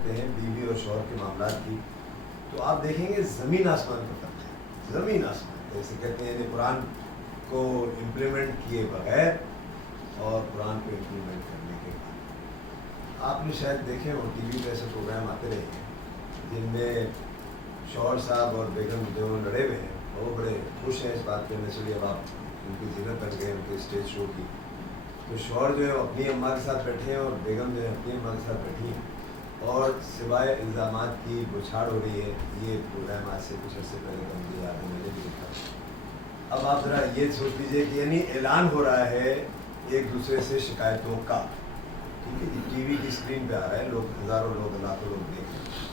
کرتے ہیں بیوی اور شوہر کے معاملات کی، تو آپ دیکھیں گے زمین آسمان کا فرق ہے، زمین آسمان. جیسے کہتے ہیں یعنی قرآن کو امپلیمنٹ کیے بغیر اور قرآن کو امپلیمنٹ کرنے کے بعد. آپ نے شاید دیکھے ہو ٹی وی پہ ایسے پروگرام آتے رہے ہیں جن میں شوہر صاحب اور بیگم جو لڑے ہوئے ہیں وہ بڑے خوش ہیں اس بات پہ. میں چلیے اب آپ ان کی زینت بن گئے ان کے اسٹیج شو کی، تو شوہر جو ہے اپنی اماں کے ساتھ بیٹھے ہیں اور بیگم جو ہے اپنی اماں کے ساتھ بیٹھی ہیں اور سوائے الزامات کی بچھاڑ ہو رہی ہے. یہ پروگرام آج سے کچھ عرصے پہلے کا مجھے یاد ہے، میں نے بھی دیکھا. اب آپ ذرا یہ سوچ لیجیے کہ یعنی اعلان ہو رہا ہے ایک دوسرے سے شکایتوں کا، ٹھیک ہے جی، ٹی وی کی اسکرین پہ آ رہا ہے، لوگ ہزاروں لوگ لاکھوں لوگ دیکھ رہے ہیں.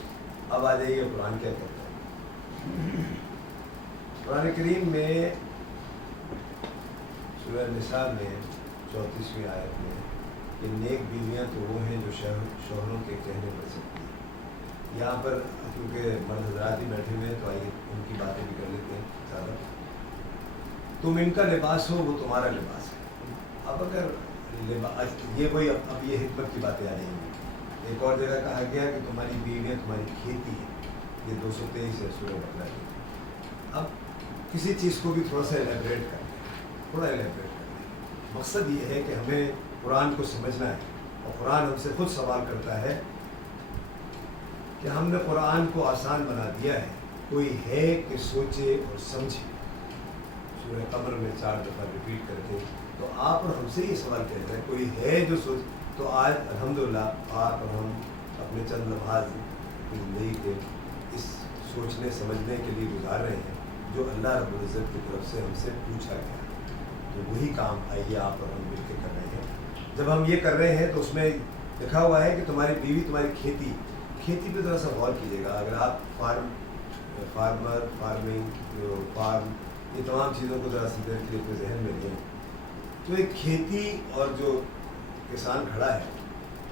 اب آ جائیے قرآن کیا کہتا ہے. قرآن کریم میں سورہ نساء میں 34ویں آیت میں کہ نیک بیویاں تو وہ ہیں جو شوہروں کے کہنے پر سکتی ہیں. یہاں پر کیونکہ مرد حضرات ہی بیٹھے ہوئے ہیں تو آئیے ان کی باتیں بھی کر لیتے ہیں. زیادہ تم ان کا لباس ہو وہ تمہارا لباس ہے. اب اگر یہ کوئی اب یہ حکمت کی باتیں آ رہی ہیں. ایک اور جگہ کہا گیا کہ تمہاری بیویاں تمہاری کھیتی ہے، یہ 223 ہے سورہ بقرہ کی. اب کسی چیز کو بھی تھوڑا سا ایلیبریٹ کریں، تھوڑا ایلیبریٹ کریں. مقصد یہ ہے کہ ہمیں قرآن کو سمجھنا ہے اور قرآن ہم سے خود سوال کرتا ہے کہ ہم نے قرآن کو آسان بنا دیا ہے، کوئی ہے کہ سوچے اور سمجھے. سورہ قمر میں 4 دفعہ ریپیٹ کر کے تو آپ اور ہم سے یہ سوال کہتا ہے کوئی ہے جو سوچ. تو آج الحمدللہ آپ اور ہم اپنے چند لمحات زندگی کے اس سوچنے سمجھنے کے لیے گزار رہے ہیں جو اللہ رب العزت کی طرف سے ہم سے پوچھا گیا. تو وہی کام آئیے آپ اور ہم مل کے کر رہے ہیں. جب ہم یہ کر رہے ہیں تو اس میں لکھا ہوا ہے کہ تمہاری بیوی تمہاری کھیتی پہ ذرا سا غور کیجیے گا. اگر آپ فارمنگ یہ تمام چیزوں کو ذرا سی دیر کے لیے اپنے ذہن میں لیں تو ایک کھیتی اور جو کسان کھڑا ہے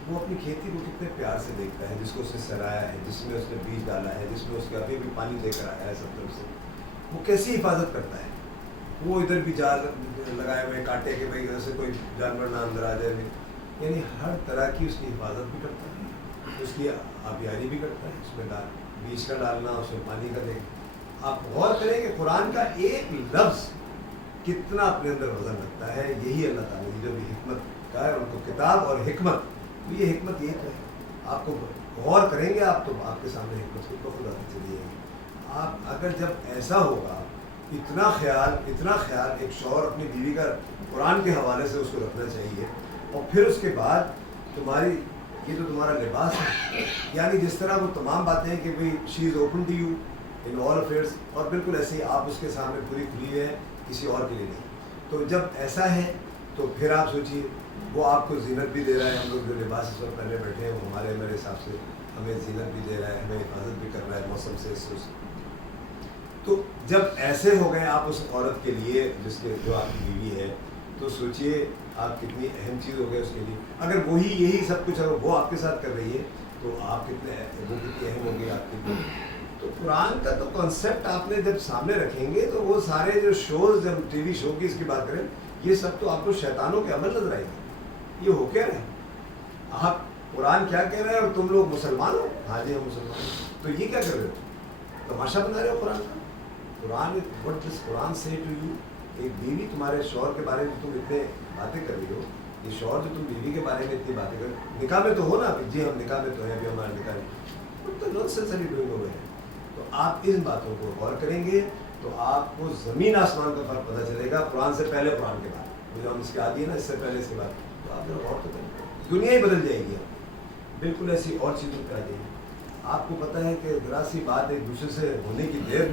وہ اپنی کھیتی کو کتنے پیار سے دیکھتا ہے، جس کو اس نے سرایا ہے، جس میں اس نے بیج ڈالا ہے، جس میں اس کے ابھی بھی پانی دے کر آیا ہے سب طرف سے. وہ کیسی حفاظت کرتا ہے. وہ ادھر بھی جال لگائے ہوئے کانٹے کے بھائی ادھر سے کوئی جانور نہ اندر آ جائے. یعنی ہر طرح کی اس کی حفاظت بھی کرتا ہے، اس کی آبیاری بھی کرتا ہے، اس میں بیج کا ڈالنا، اس میں پانی کا دیکھنا. آپ غور کریں کہ قرآن کا ایک لفظ کتنا اپنے اندر وزن رکھتا ہے. یہی اللہ تعالیٰ کی جو بھی حکمت کا ہے ان کو کتاب اور حکمت، تو یہ حکمت یہ تو ہے. آپ کو غور کریں گے آپ تو آپ کے سامنے حکمت کو خود آتی چلی جائے گی. آپ اگر جب ایسا ہوگا اتنا خیال ایک شوہر اپنی بیوی کا قرآن کے حوالے سے اس کو رکھنا چاہیے. اور پھر اس کے بعد تمہاری یہ تو تمہارا لباس ہے، یعنی جس طرح وہ تمام باتیں ہیں کہ بھئی she is open to you in all affairs, اور بالکل ایسے ہی آپ اس کے سامنے پوری کھلی ہے، کسی اور کے لیے نہیں. تو جب ایسا ہے تو پھر آپ سوچیے وہ آپ کو زینت بھی دے رہا ہے. ہم لوگ جو لباس اس وقت پہلے بیٹھے ہیں وہ میرے حساب سے ہمیں زینت بھی دے رہا ہے، ہمیں حفاظت بھی کر رہا ہے موسم سے. تو جب ایسے ہو گئے آپ اس عورت کے لیے جو آپ کی بیوی ہے، تو سوچئے آپ کتنی اہم چیز ہو گئے اس کے لیے. اگر وہی یہی سب کچھ اگر وہ آپ کے ساتھ کر رہی ہے تو آپ کتنی اہم ہوگی آپ کے لیے. تو قرآن کا تو کانسیپٹ آپ نے جب سامنے رکھیں گے تو وہ سارے جو شوز، جب ٹی وی شو کی اس کی بات کریں، یہ سب تو آپ کو شیطانوں کے عمل نظر آئے گا. یہ ہو کیا رہے ہیں آپ؟ قرآن کیا کہہ رہے ہیں اور تم لوگ مسلمان ہو. ہاں جی ہم مسلمان ہیں. تو یہ کیا کر رہے ہو؟ تماشا بنا رہے ہو قرآن کا. قرآن سے ٹو یو، ایک بیوی تمہارے شوہر کے بارے میں تم اتنے باتیں کر رہی ہو، یہ شوہر جو تم بیوی کے بارے میں اتنی باتیں کر، نکاح میں تو ہو نا، جی ہم نکاح میں تو ہیں، ابھی ہمارا نکاح نہیں، تو نانسنس والی ڈوئنگ ہو گئے ہیں. تو آپ ان باتوں کو غور کریں گے تو آپ کو زمین آسمان کا فرق پتہ چلے گا. قرآن سے پہلے قرآن کے بعد جو ہم اس کے عادی ہیں نا، اس سے پہلے اس کے بعد، تو آپ ذرا غور تو کریں. دنیا ہی بدل جائے گی، بالکل ایسی اور چیزوں پہ آ جائے گی. آپ کو پتہ ہے کہ ذرا سی بات ایک دوسرے سے ہونے کی دیر